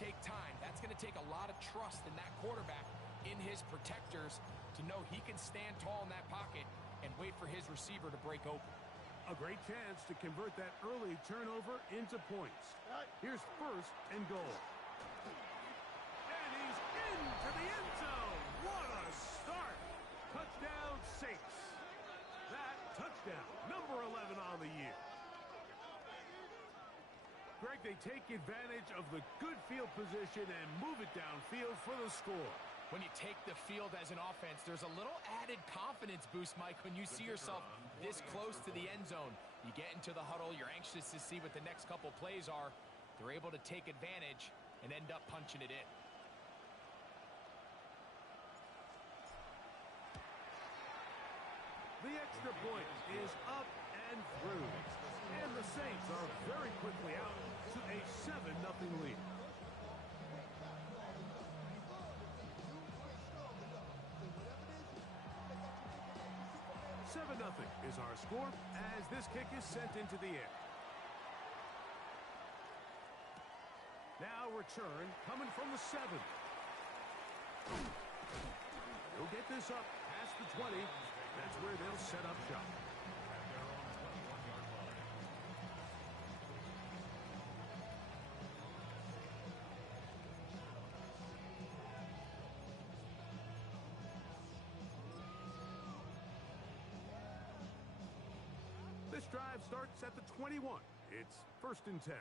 take time. That's going to take a lot of trust in that quarterback, in his protectors, to know he can stand tall in that pocket and wait for his receiver to break open. A great chance to convert that early turnover into points. Here's first and goal. And he's into the end zone. What a start. Touchdown Saints. That touchdown, number 11 on the year. Greg, they take advantage of the good field position and move it downfield for the score. When you take the field as an offense, there's a little added confidence boost, Mike, when you see yourself this close to the end zone. You get into the huddle, you're anxious to see what the next couple plays are. They're able to take advantage and end up punching it in. The extra point is up and through. And the Saints are very quickly out to a 7-0 lead. Nothing is our score as this kick is sent into the air. Now return coming from the 7. He'll get this up past the 20. That's where they'll set up shop. This drive starts at the 21. It's first and 10.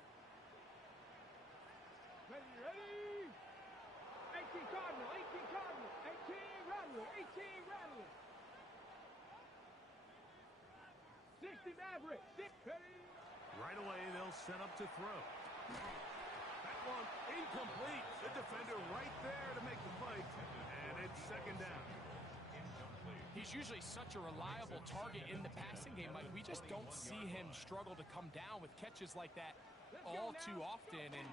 Ready? 18 Cardinal, 18 Cardinal, 18 Rattler, 18 Rattler. 60 Maverick, 6 ready. Right away, they'll set up to throw. That one incomplete. The defender right there to make the play. And it's second down. He's usually such a reliable target in the passing game, Mike. We just don't see him struggle to come down with catches like that all too often. And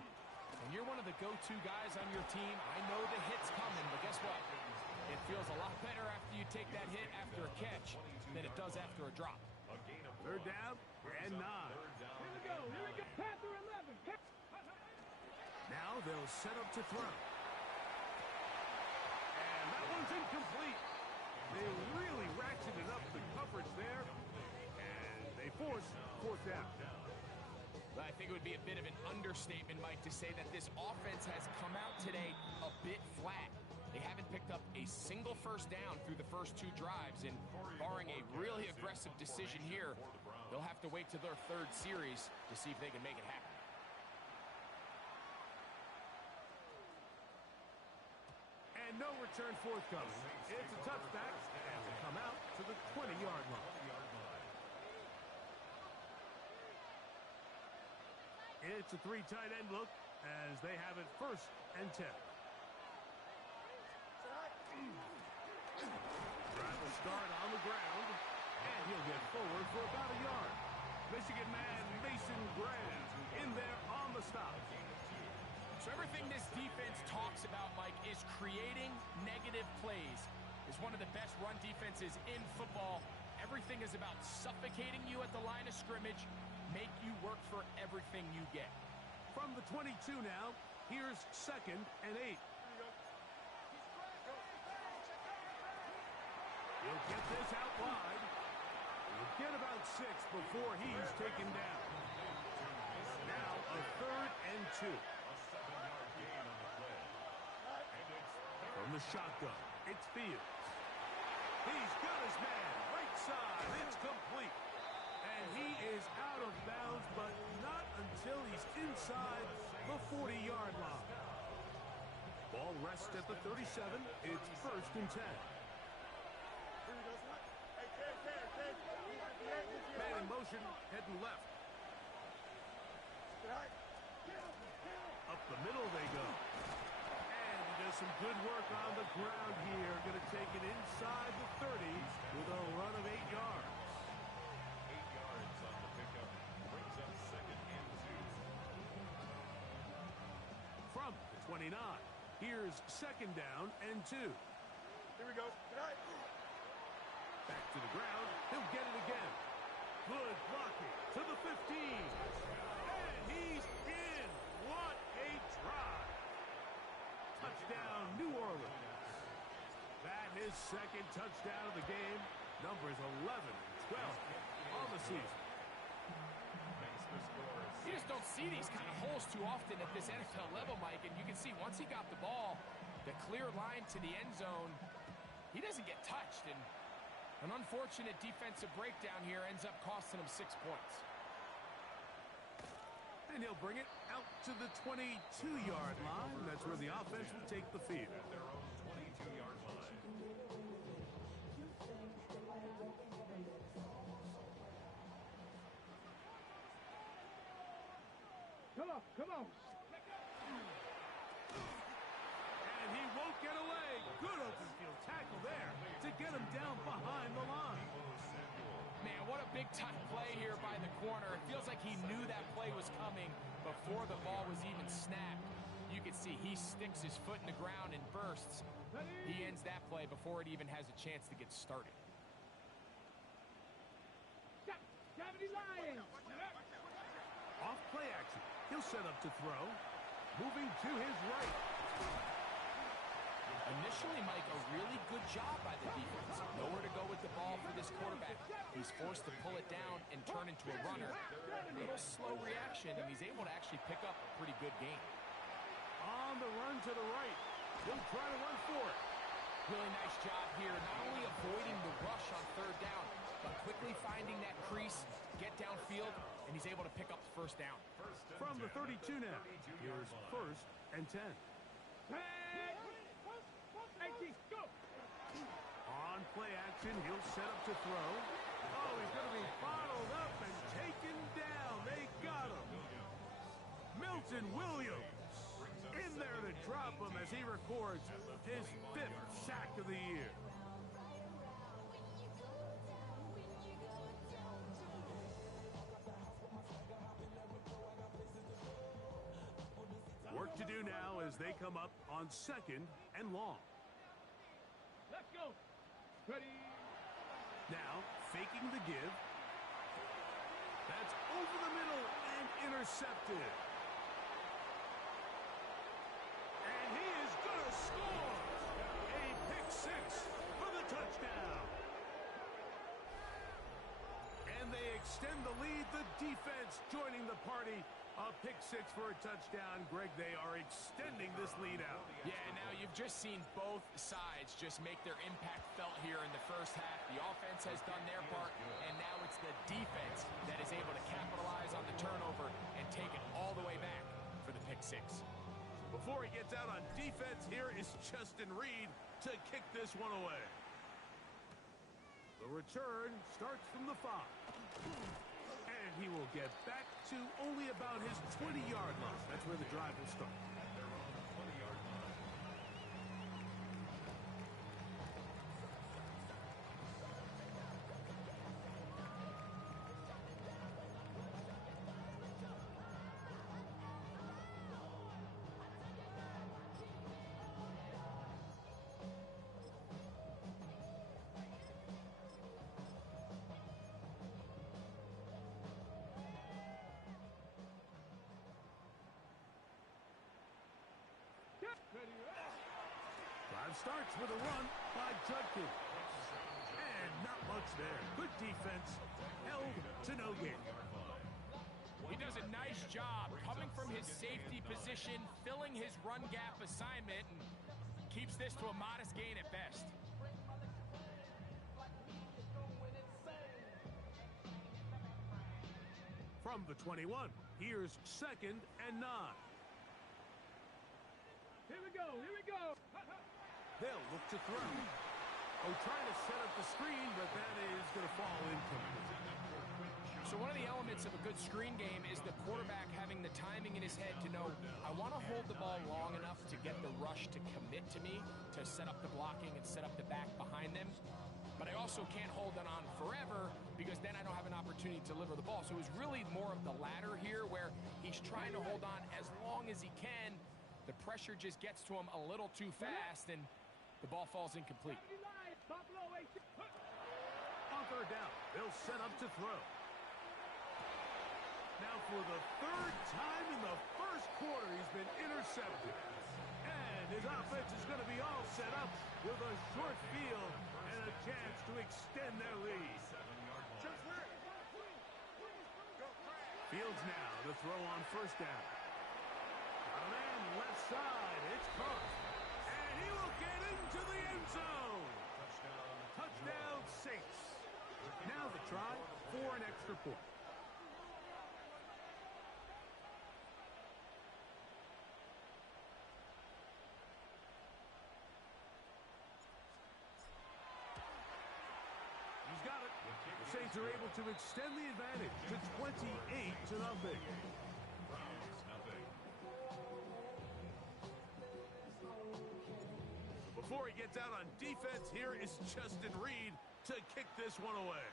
when you're one of the go-to guys on your team, I know the hit's coming, but guess what? It feels a lot better after you take that hit after a catch than it does after a drop. Third down and 9. Here we go. Panther 11. Now they'll set up to throw. And that one's incomplete. They really ratcheted up the coverage there, and they force fourth down. I think it would be a bit of an understatement, Mike, to say that this offense has come out today a bit flat. They haven't picked up a single first down through the first 2 drives, and barring a really aggressive decision here, they'll have to wait to their 3rd series to see if they can make it happen. And no return forthcoming. It's a touchback as they come out to the 20-yard line. It's a 3 tight end look as they have it first and 10. Drive will start on the ground, and he'll get forward for about a yard. Michigan man Mason Graham in there on the stop. So everything this defense talks about, Mike, is creating negative plays. It's one of the best run defenses in football. Everything is about suffocating you at the line of scrimmage, make you work for everything you get. From the 22 now, here's second and 8. He'll get this out wide. He'll get about 6 before he's taken down. Now a 3rd and 2. From the shotgun, it's Fields. He's got his man, right side, it's complete. And he is out of bounds, but not until he's inside the 40-yard line. Ball rests at the 37, it's first and 10. Man in motion, heading left. Up the middle they go. Does some good work on the ground here. Going to take it inside the 30 with a run of 8 yards. 8 yards on the pickup. Brings up second and 2. From the 29, here's second down and 2. Here we go. Back to the ground. He'll get it again. Good blocking to the 15. And he's in. What a drive. his second touchdown of the game. Numbers 11 and 12 on the season. You just don't see these kind of holes too often at this NFL level, Mike. And you can see once he got the ball, the clear line to the end zone, he doesn't get touched. And an unfortunate defensive breakdown here ends up costing him 6 points. And he'll bring it out to the 22-yard line. That's where the offense will take the field. At their own 22-yard line. Come on. And he won't get away. Good open field tackle there to get him down behind the line. Man, what a big time play here by the corner. It feels like he knew that play was coming before the ball was even snapped. You can see he sticks his foot in the ground and bursts. He ends that play before it even has a chance to get started. Off play action. He'll set up to throw. Moving to his right. Initially, Mike, a really good job by the defense. Nowhere to go with the ball for this quarterback. He's forced to pull it down and turn into a runner. A little slow reaction, and he's able to actually pick up a pretty good game. On the run to the right. He'll try to run for it. Really nice job here, not only avoiding the rush on third down, but quickly finding that crease, get downfield, and he's able to pick up the first down. From the 32 now. Here's 1st and 10. On play action, he'll set up to throw. Oh, he's going to be bottled up and taken down. They got him. Milton Williams in there to drop him as he records his 5th sack of the year. Work to do now as they come up on 2nd and long. Let's go. Ready. Now, faking the give. That's over the middle and intercepted. And he is going to score. A pick 6 for the touchdown. And they extend the lead. The defense joining the party. A pick 6 for a touchdown. Greg, they are extending this lead out. Yeah, now you've just seen both sides just make their impact felt here in the first half. The offense has done their part, and now it's the defense that is able to capitalize on the turnover and take it all the way back for the pick 6. Before he gets out on defense, here is Justin Reed to kick this one away. The return starts from the 5. And he will get back to only about his 20-yard line. That's where the drive will start. Drive starts with a run by Judkins. And not much there. Good defense. Held to no gain. He does a nice job coming from his safety position, filling his run gap assignment, and keeps this to a modest gain at best. From the 21, here's 2nd and 9. Here we go. They'll look to throw. Oh, trying to set up the screen, but that is going to fall incomplete. So one of the elements of a good screen game is the quarterback having the timing in his head to know, I want to hold the ball long enough to get the rush to commit to me, to set up the blocking and set up the back behind them. But I also can't hold it on forever because then I don't have an opportunity to deliver the ball. So it was really more of the latter here where he's trying to hold on as long as he can. The pressure just gets to him a little too fast, and the ball falls incomplete. On 3rd down, they'll set up to throw. Now for the 3rd time in the first quarter, he's been intercepted. And His offense is going to be all set up with a short field and a chance to extend their lead. Fields now to throw on first down. Got a man left side. It's caught. And he will get into the end zone. Touchdown, Saints. Now the try for an extra point. He's got it. The Saints are able to extend the advantage to 28-0. Before he gets out on defense, here is Justin Reed to kick this one away.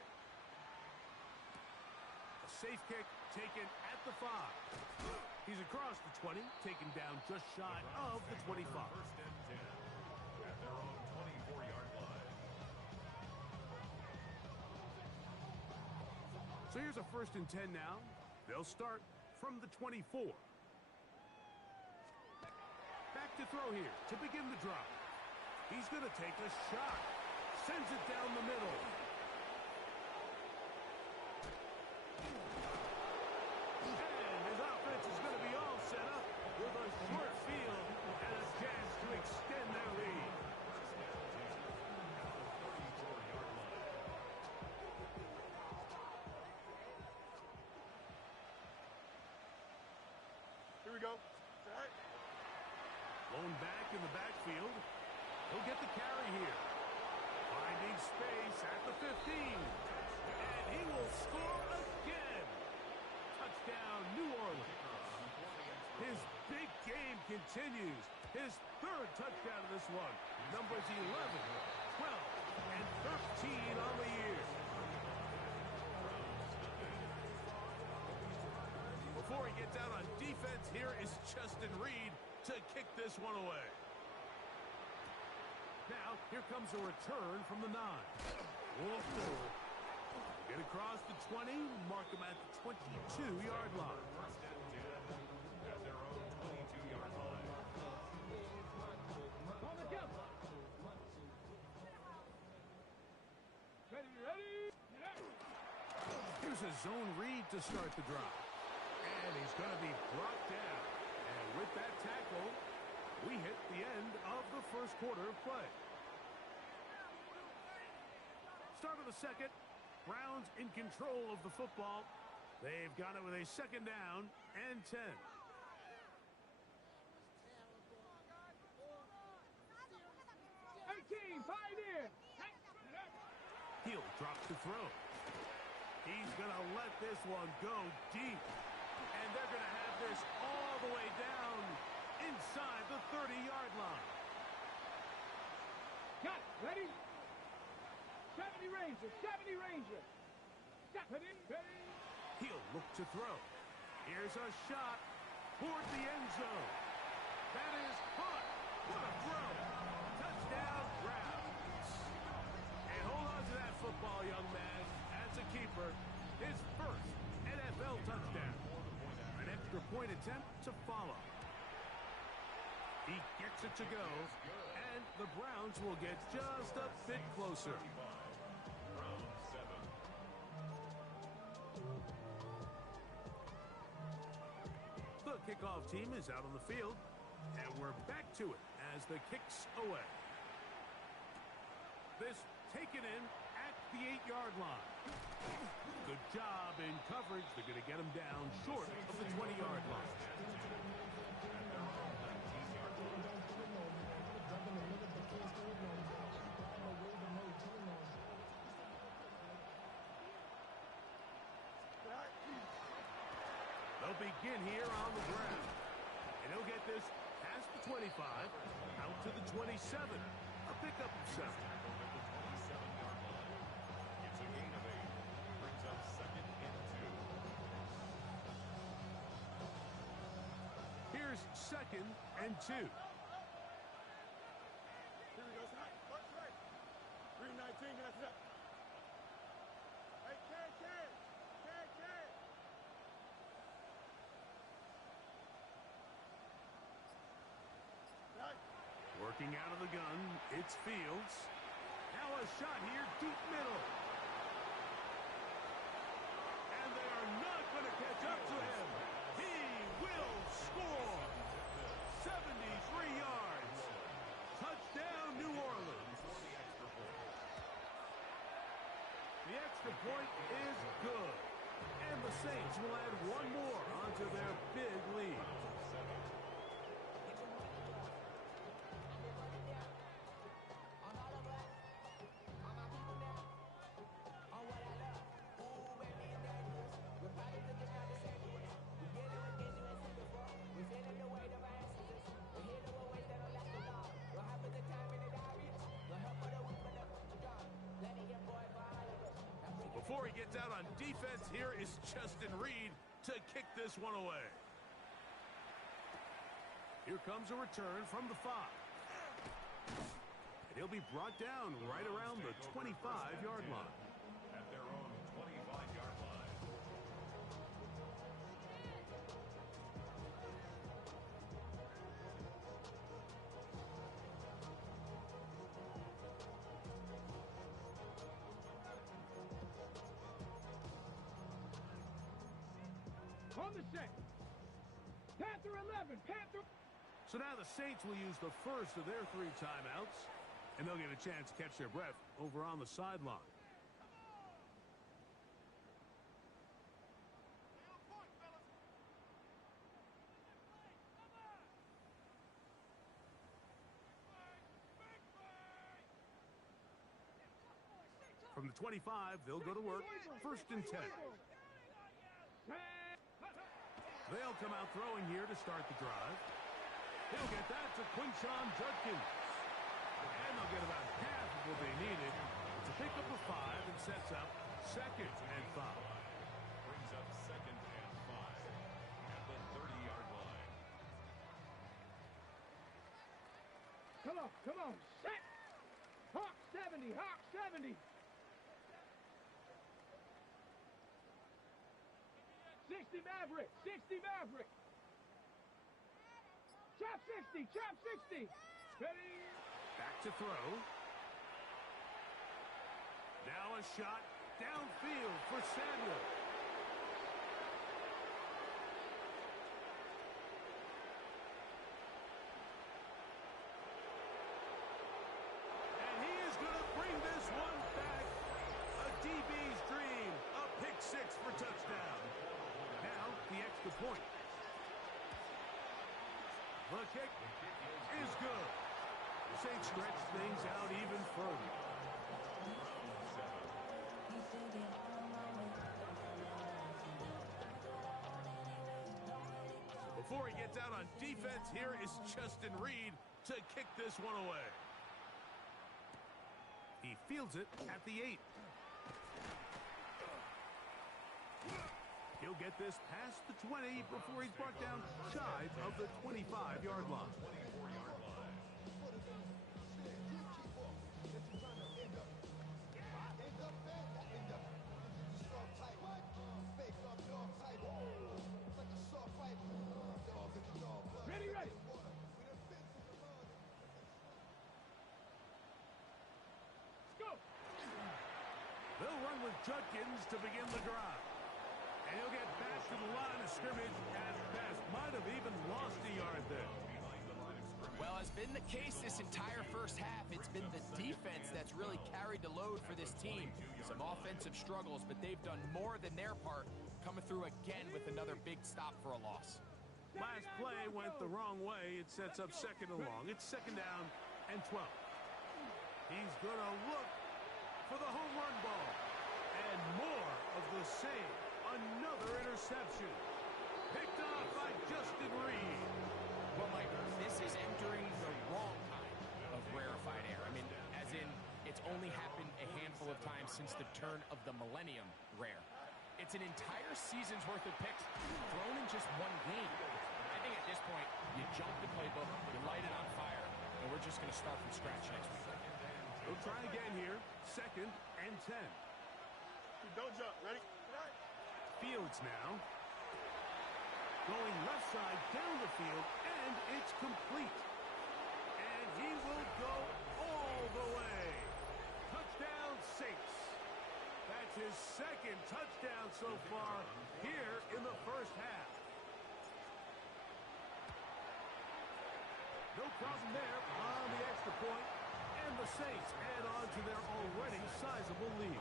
A safe kick taken at the 5. He's across the 20, taken down just shy of the 25. First and 10 at their own 24-yard line. So here's a first and 10 now. They'll start from the 24. Back to throw here to begin the drive. He's going to take a shot. Sends it down the middle. And his offense is going to be all set up with a short field and a chance to extend their lead. Here we go. Blown back in the backfield. He'll get the carry here. Finding space at the 15. And he will score again. Touchdown, New Orleans. His big game continues. His third touchdown of this one. Numbers 11, 12, and 13 on the year. Before he gets out on defense, here is Justin Reed to kick this one away. Now, here comes a return from the 9. Whoa. Get across the 20, mark him at the 22-yard line. First and 10 at their own 22-yard line. On the jump. Ready. Here's a zone read to start the drive. And he's going to be brought down. And with that tackle, we hit the end of the first quarter of play. Start of the second. Browns in control of the football. They've got it with a second down and 10. Pioneer. Hill drops the throw. He's going to let this one go deep. And they're going to have this all the way down inside the 30-yard line. Got it. Ready? 70 Ranger. 70 Ranger. Step it in. Ready? He'll look to throw. Here's a shot toward the end zone. That is caught. What a throw. Touchdown, Browns. And hold on to that football, young man. As a keeper, his first NFL touchdown. An extra point attempt to follow. He gets it to go, and the Browns will get just a bit closer. Round 7. The kickoff team is out on the field, and we're back to it as the kick's away. This taken in at the 8-yard line. Good job in coverage. They're going to get him down short of the 20-yard line. They'll begin here on the ground. And he'll get this past the 25, out to the 27. A pickup of 7. It's a gain of 8. Brings up second and 2. Here's second and 2. Here we go. Watch right. 319, that's it. Hey, Ken. Right. Working out of the gun, it's Fields. Now a shot here, deep middle. And they are not going to catch up to him. He will score. 73 yards. Touchdown, New Orleans. The extra point is good. And the Saints will add one more onto their big lead. Before he gets out on defense, here is Justin Reed to kick this one away. Here comes a return from the 5. And he'll be brought down right around the 25-yard line. At their own 25-yard line. On the set. Panther 11. Panther. So now the Saints will use the first of their 3 timeouts, and they'll get a chance to catch their breath over on the sideline. From the 25, they'll go to work. 1st and 10. They'll come out throwing here to start the drive. He'll get that to Quinshon Judkins. And they'll get about half of what they needed to pick up a 5 and sets up 2nd and 5. Brings up 2nd and 5 at the 30-yard line. Come on. Set. Hawk 70. Hawk 70. 60 Maverick. 60 Maverick. Chop 60. Chop 60. Ready. Back to throw. Now a shot downfield for Samuel. And he is going to bring this one back. A DB's dream. A pick 6 for touchdown. Now the extra point. The kick is good. The Saints stretch things out even further. Before he gets out on defense, here is Justin Reed to kick this one away. He fields it at the 8. He'll get this past the 20 before he's brought down shy of the 25-yard line. Ready. Go. They'll run with Judkins to begin the drive. And he'll get back to the line of scrimmage at best. Might have even lost a yard there. Well, as been the case this entire first half, it's been the defense that's really carried the load for this team. Some offensive struggles, but they've done more than their part, coming through again with another big stop for a loss. Last play went the wrong way. It sets up 2nd and long. It's 2nd down and 12. He's going to look for the home run ball. And more of the same. Another interception. Picked off by Justin Reed. Well, Mike, this is entering the wrong kind of rarefied air. I mean, as in, it's only happened a handful of times since the turn of the millennium rare. It's an entire season's worth of picks thrown in just one game. I think at this point, you jump the playbook, you light it on fire, and we're just going to start from scratch next week. We'll try again here. 2nd and 10. Don't jump. Ready? Fields now. Going left side down the field, and it's complete. And he will second touchdown so far here in the first half. No problem there on the extra point, and the Saints add on to their already sizable lead.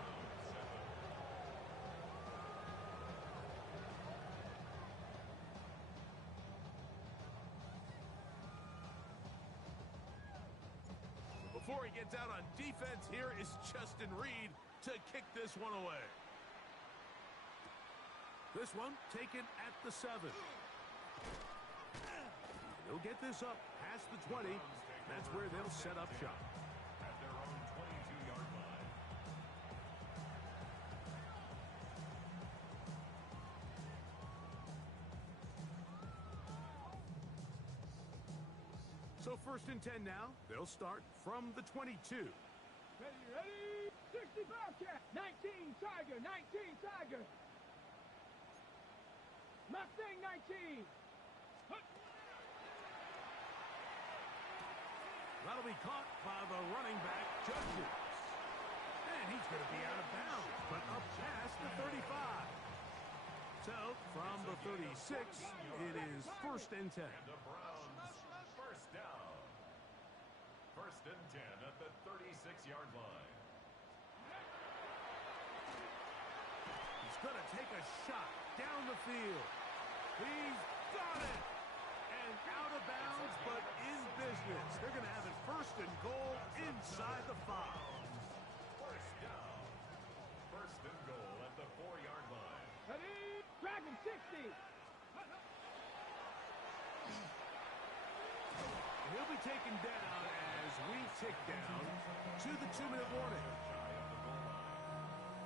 Before he gets out on defense, here is Justin Reed to kick this one away. This one taken at the 7. They'll get this up past the 20. That's where they'll set up shop. At their own 22-yard line. So 1st and 10 now. They'll start from the 22. Ready, ready. 60 Bobcat. 19 Tiger. 19 Tiger. Mustang 19. That'll be caught by the running back, Judges. And he's going to be out of bounds, but up past the 35. So, from the 36, it is 1st and 10. And the Browns, first down. 1st and 10 at the 36-yard line. He's going to take a shot down the field. He's got it! And out of bounds, but in business. They're going to have it 1st and goal inside the 5. First down. 1st and goal at the 4-yard line. Ready. Dragon 60. He'll be taken down as we tick down to the 2-minute warning. Shy of the goal line.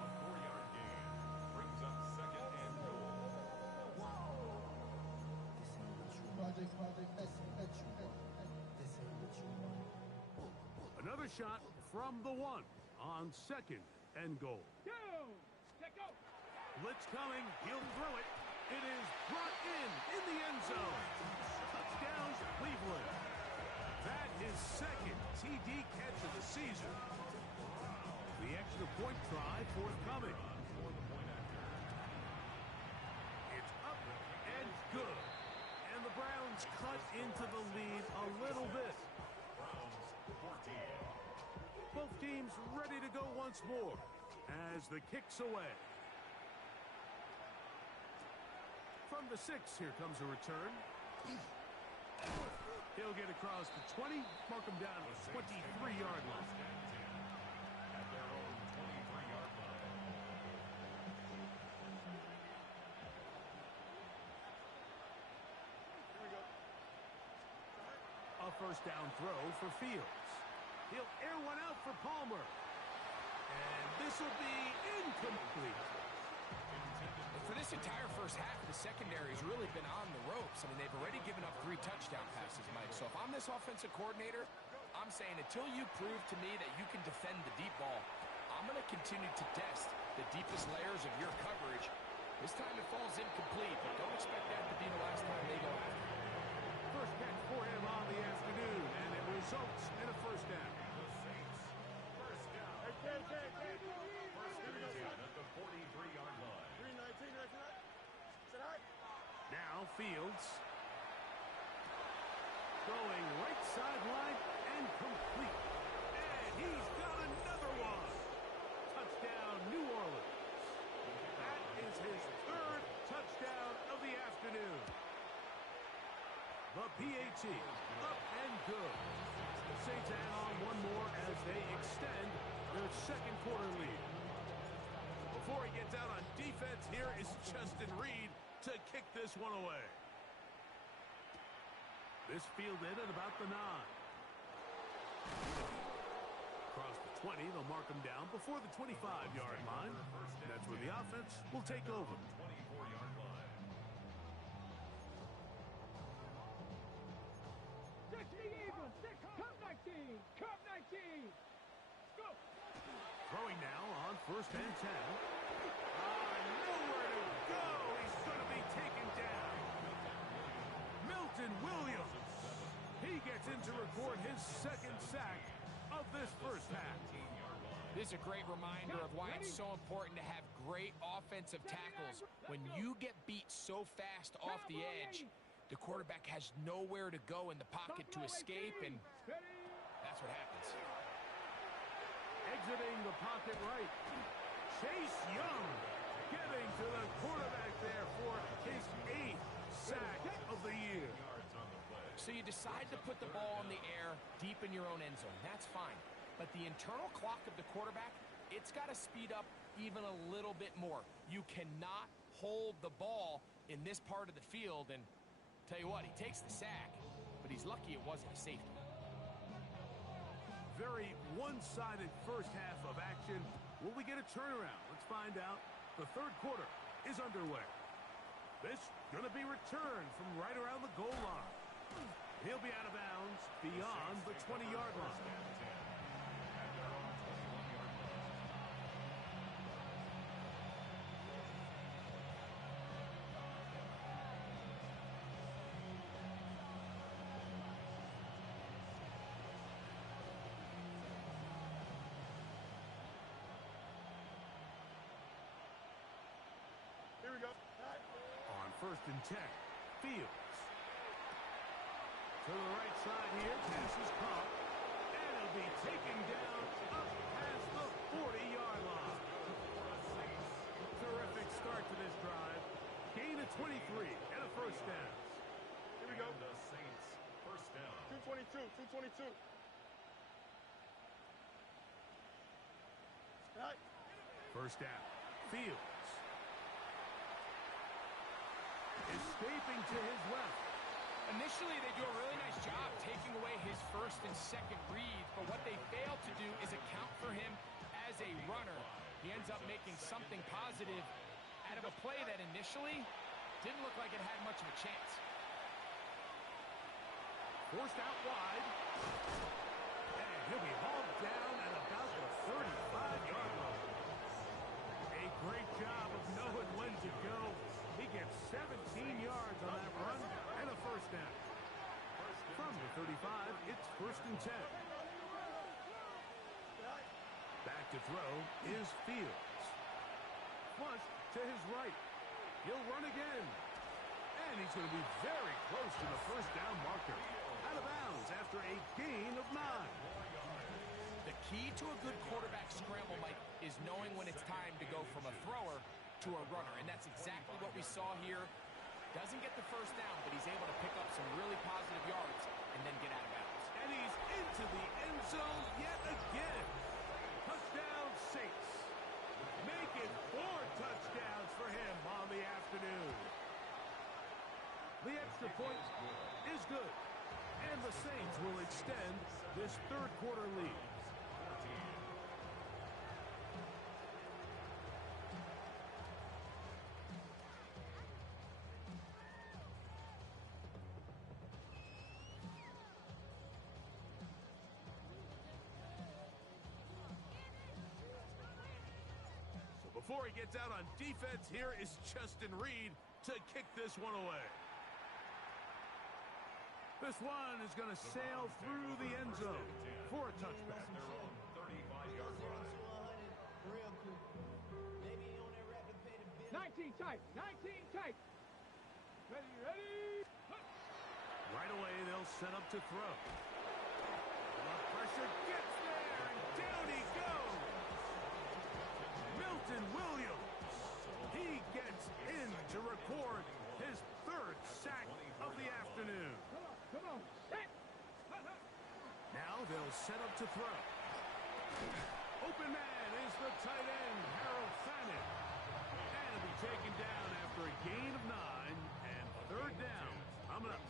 A 4-yard gain brings up 2nd and goal. Another shot from the 1 on 2nd and goal. Go. Check go. Blitz coming. He'll throw it. It is brought in the end zone. Touchdown, Cleveland. That is 2nd TD catch of the season. The extra point try forthcoming. It's up and good. And the Browns cut into the lead a little bit. Browns 14. Both teams ready to go once more as the kick's away. From the 6, here comes a return. He'll get across the 20, mark him down at the 23-yard line. At their own 23-yard line. Here we go. A 1st down throw for Fields. He'll air one out for Palmer. And this will be incomplete. And for this entire first half, the secondary has really been on the ropes. I mean, they've already given up 3 touchdown passes, Mike. So if I'm this offensive coordinator, I'm saying until you prove to me that you can defend the deep ball, I'm going to continue to test the deepest layers of your coverage. This time it falls incomplete, but don't expect that to be the last time they go after it. First catch for him on the afternoon, and it results in a 1st down. The Saints, first down. Hey, Ken. 1st and 10 at the 43-yard line. 319, right tonight? Sit high. Now Fields. Going right sideline and complete. And he's got another one. Touchdown, New Orleans. That is his 3rd touchdown of the afternoon. The PAT, up and good. The Saints add on one more as they extend their 2nd quarter lead. Before he gets out on defense, here is Justin Reed to kick this one away. This fielded at about the 9. Across the 20, they'll mark him down before the 25-yard line. That's where the offense will take over. 24-yard line. 60 Eagles. Cup 19. Cup 19. Go. Throwing now on 1st and 10. Nowhere to go. He's going to be taken down. Milton Williams. He gets in to record his 2nd sack of this first half. 17-yard line. This is a great reminder of why it's so important to have great offensive tackles. When you get beat so fast off the edge, the quarterback has nowhere to go in the pocket to escape, and that's what happens. Exiting the pocket right. Chase Young getting to the quarterback there for his 8th sack of the year. So you decide to put the ball in the air deep in your own end zone. That's fine. But the internal clock of the quarterback, it's got to speed up even a little bit more. You cannot hold the ball in this part of the field. And tell you what, he takes the sack, but he's lucky it wasn't a safety. Very one-sided first half of action. Will we get a turnaround? Let's find out. The third quarter is underway. This going to be returned from right around the goal line. He'll be out of bounds beyond the 20-yard line. Here we go. On 1st and 10, Fields. To the right side here, pass is caught, and he'll be taken down up past the 40-yard line. Terrific start to this drive. Gain of 23 and a first down. Here we go. The Saints first down. 222. All right. First down, Fields. Escaping to his left. Initially, they do a really nice job taking away his first and second reads, but what they fail to do is account for him as a runner. He ends up making something positive out of a play that initially didn't look like it had much of a chance. Forced out wide. And he'll be hauled down at about the 35-yard line. A great job of knowing when to go. He gets 17 yards on that run and a first down. From the 35, it's 1st and 10. Back to throw is Fields. Flush to his right. He'll run again. And he's going to be very close to the first down marker. Out of bounds after a gain of 9. The key to a good quarterback scramble, Mike, is knowing when it's time to go from a thrower to a runner, and that's exactly what we saw here. Doesn't get the first down, but he's able to pick up some really positive yards and then get out of bounds. And he's into the end zone yet again. Touchdown Saints. Make it 4 touchdowns for him on the afternoon. The extra point is good, and the Saints will extend this third quarter lead. Before he gets out on defense, here is Justin Reed to kick this one away. This one is going to sail through the end zone for a touchback. 35-yard line. 19 tight. 19 tight. Ready. Right away, they'll set up to throw. The pressure gets there, and down he goes. Milton Williams. He gets in to record his 3rd sack of the afternoon. Come on. Set. Now they'll set up to throw. Open man is the tight end, Harold Fannin. And he'll be taken down after a gain of 9 and 3rd down. Coming up.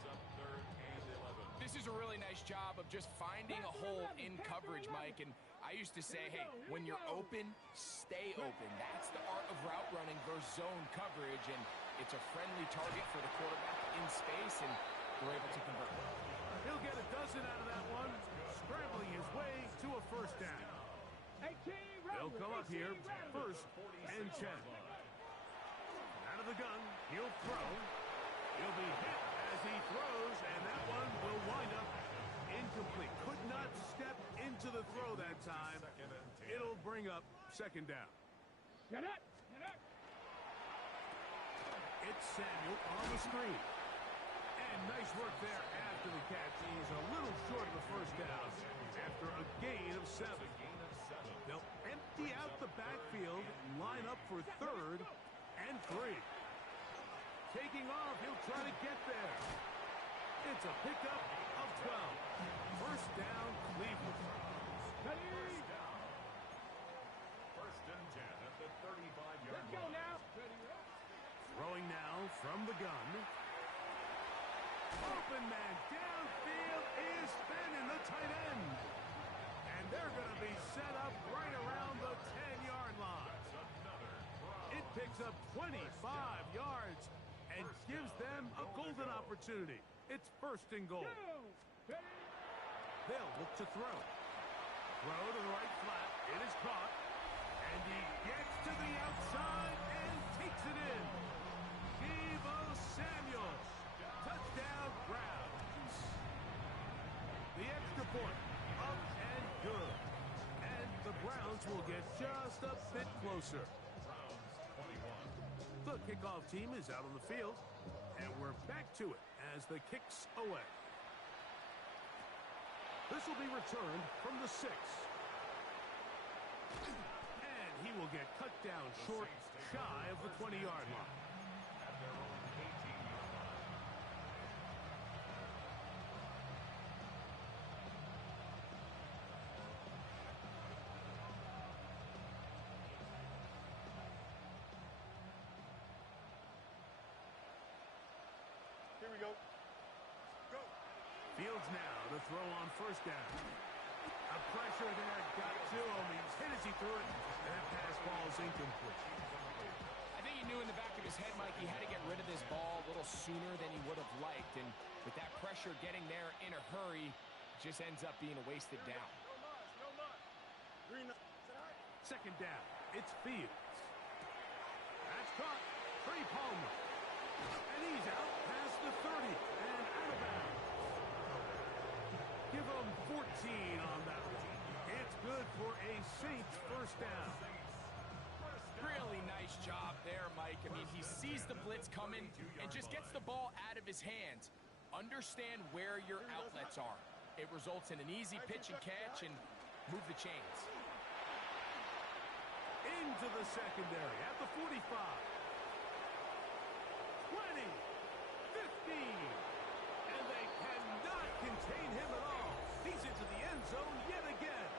This is a really nice job of just finding a hole in coverage, Mike. And I used to say, hey, when you're open, stay open. That's the art of route running versus zone coverage. And it's a friendly target for the quarterback in space, and they're able to convert. He'll get a dozen out of that one, scrambling his way to a first down. They'll come up here, 1st and 10. Out of the gun, he'll throw. He'll be hit as he throws, and that one will wind up incomplete. Could not step into the throw that time. It'll bring up second down. Get up. Get up. It's Samuel on the screen. And nice work there after the catch. He's a little short of the first down after a gain of 7. They'll empty out the backfield, line up for 3rd and 3. Taking off, he'll try to get there. It's a pickup of 12. First down, Cleveland. Ready. First and 10 at the 35-yard Let's go line. now. Ready. Throwing now from the gun. Open man downfield is Fannin, the tight end. And they're going to be set up right around the 10-yard line. It picks up 25 yards and gives them a golden opportunity. It's first and goal. Go. Ready. They'll look to throw. Throw to the right flat. It is caught. And he gets to the outside and takes it in. Deebo Samuel. Touchdown, Browns. The extra point. Up and good. And the Browns will get just a bit closer. The kickoff team is out on the field. And we're back to it as the kick's away. This will be returned from the 6. And he will get cut down short, shy of the 20-yard line. At their own 18-yard line. Here we go. Go. Fields now to throw on first down. A pressure there got to him. He's hit as he threw it. And that pass ball is incomplete. I think he knew in the back of his head, Mike, he had to get rid of this ball a little sooner than he would have liked. And with that pressure getting there in a hurry, it just ends up being a wasted down. No more. Green. Second down. It's Fields. That's caught. Trey Palmer. And he's out past the 30 and out of bounds. Give him 14 on that one. It's good for a Saints first down. Really nice job there, Mike. I mean, he sees the blitz coming and just gets the ball out of his hands. Understand where your outlets are. It results in an easy pitch and catch and move the chains. Into the secondary at the 45. 20, 15, and they cannot contain him at all. He's into the end zone yet again.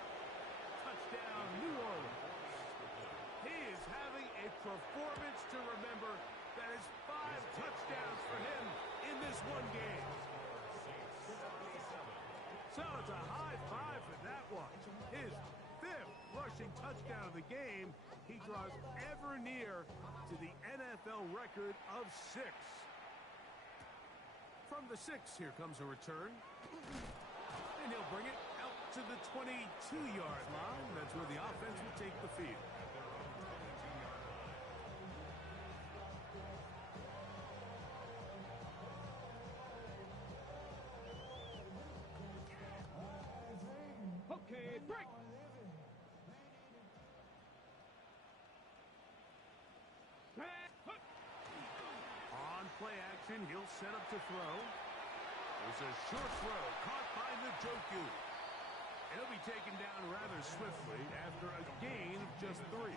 Touchdown, New Orleans. He is having a performance to remember. That is 5 touchdowns for him in this one game. So it's a high five for that one. His 5th rushing touchdown of the game. He draws ever near to the NFL record of 6. From the 6, here comes a return. And he'll bring it out to the 22-yard line. That's where the offense will take the field. Okay, break. On play action, he'll set up to throw. There's a short throw caught by Njoku. And he'll be taken down rather swiftly after a gain of just 3.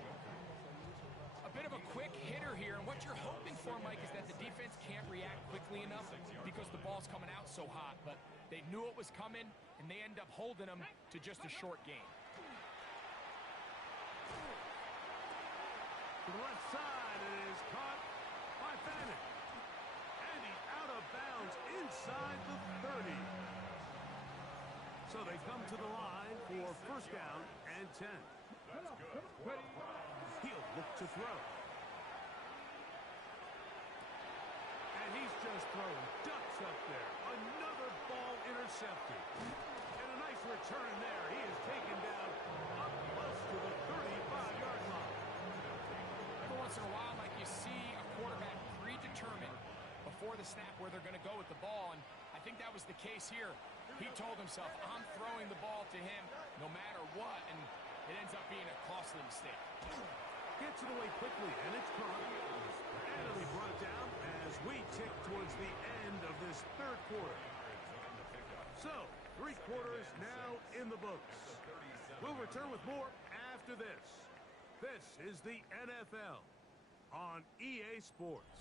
A bit of a quick hitter here, and what you're hoping for, Mike, is that the defense can't react quickly enough because the ball's coming out so hot, but they knew it was coming, and they end up holding them to just a short gain. To the left side, it is caught by Fannin. And he's out of bounds inside the 30. So they come to the line for first down and 10. He'll look to throw. And he's just throwing ducks up there. Another ball intercepted. And a nice return there. He is taken down up close to the 35-yard line. Every once in a while, Mike, you see a quarterback predetermined before the snap where they're going to go with the ball, and I think that was the case here. He told himself, I'm throwing the ball to him no matter what, and It ends up being a costly mistake. Gets it away quickly, and it's caught. And it'll be brought down as we tick towards the end of this third quarter. So, 3 quarters now in the books. We'll return with more after this. This is the NFL on EA Sports.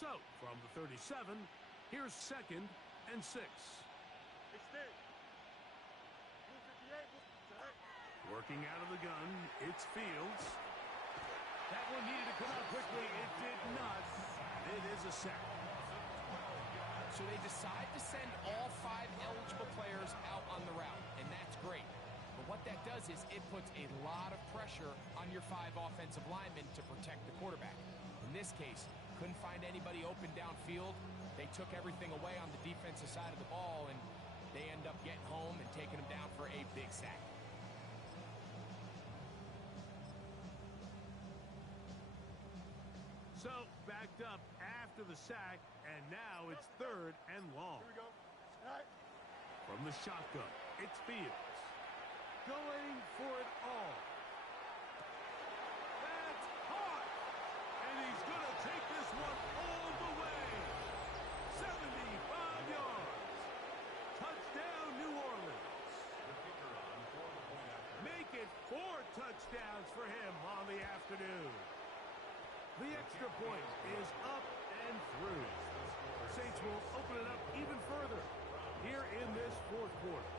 So, from the 37, here's 2nd and 6. Extend. Blue 58. Working out of the gun, it's Fields. That one needed to come out quickly. It did not. It is a sack. So they decide to send all 5 eligible players out on the route, and that's great. But what that does is it puts a lot of pressure on your 5 offensive linemen to protect the quarterback. In this case, couldn't find anybody open downfield. They took everything away on the defensive side of the ball, and they end up getting home and taking them down for a big sack. So, backed up after the sack, and now it's 3rd and long. Here we go. All right. From the shotgun, it's Fields. Going for it all. That's hot! And he's going to take this one all the way. 75 yards. Touchdown, New Orleans. Make it 4 touchdowns for him on the afternoon. The extra point is up and through. Saints will open it up even further here in this 4th quarter.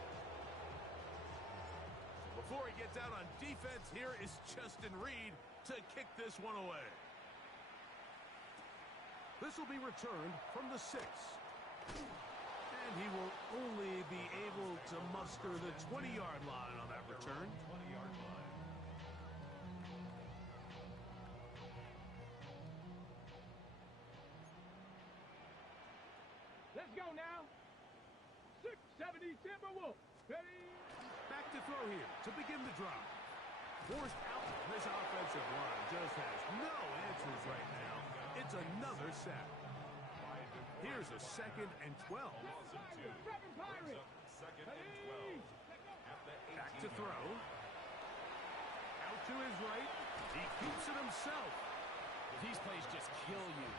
Before he gets out on defense, here is Justin Reed to kick this one away. This will be returned from the 6. And he will only be able to muster the 20-yard line on that return. 20-yard line. Let's go now. 670 Timberwolves. Ready? Back to throw here to begin the drive. Forced out. This offensive line just has no answers right now. It's another sack. Here's a 2nd and 12. Seven Pirates. Second and 12. At the Back to 18-yard throw. Out to his right. He keeps it himself. These plays just kill you.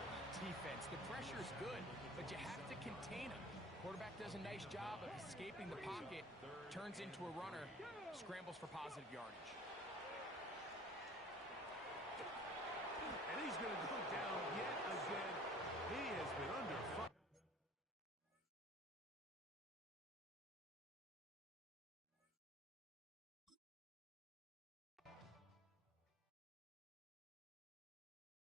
Defense, the pressure is good, but you have to contain them. Quarterback does a nice job of escaping the pocket, turns into a runner, scrambles for positive yardage.